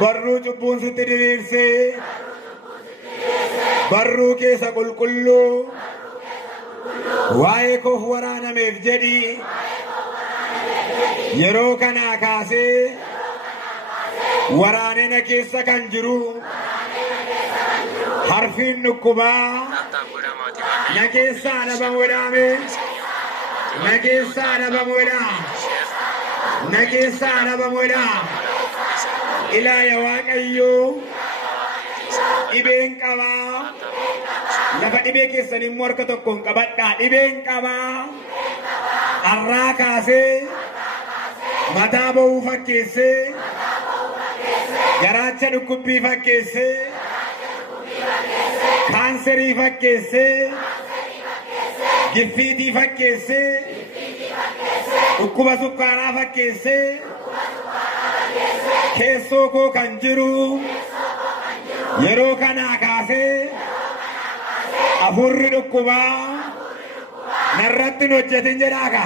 barruu cubbuun sitti diriirse barruu keessa qulqulluu waa'ee koof waraanameef jedhi yeroo kanaa kaasee waraanena keessa kan jiru harfiin dhukkubaa na keessaa dhabamuudhaame na keessaa dhabamuudha na keessaa dhabamuudha ilaaya waaqayyoo dhibeen qabaa lafa dhibee keessan immoo harka tokkoon qabadhaa dhibeen qabaa har'aa kaasee mataa ba'uu fakkeessee garaacha dhukkubbii fakkeessee kaanserii fakkeessee giffiitii fakkeessee dhukkuba sukkaaraa fakkeessee keessoo koo kan jiru yeroo kanaa kaasee afurri dhukkubaa narratti hin hojjetin jedhaaga.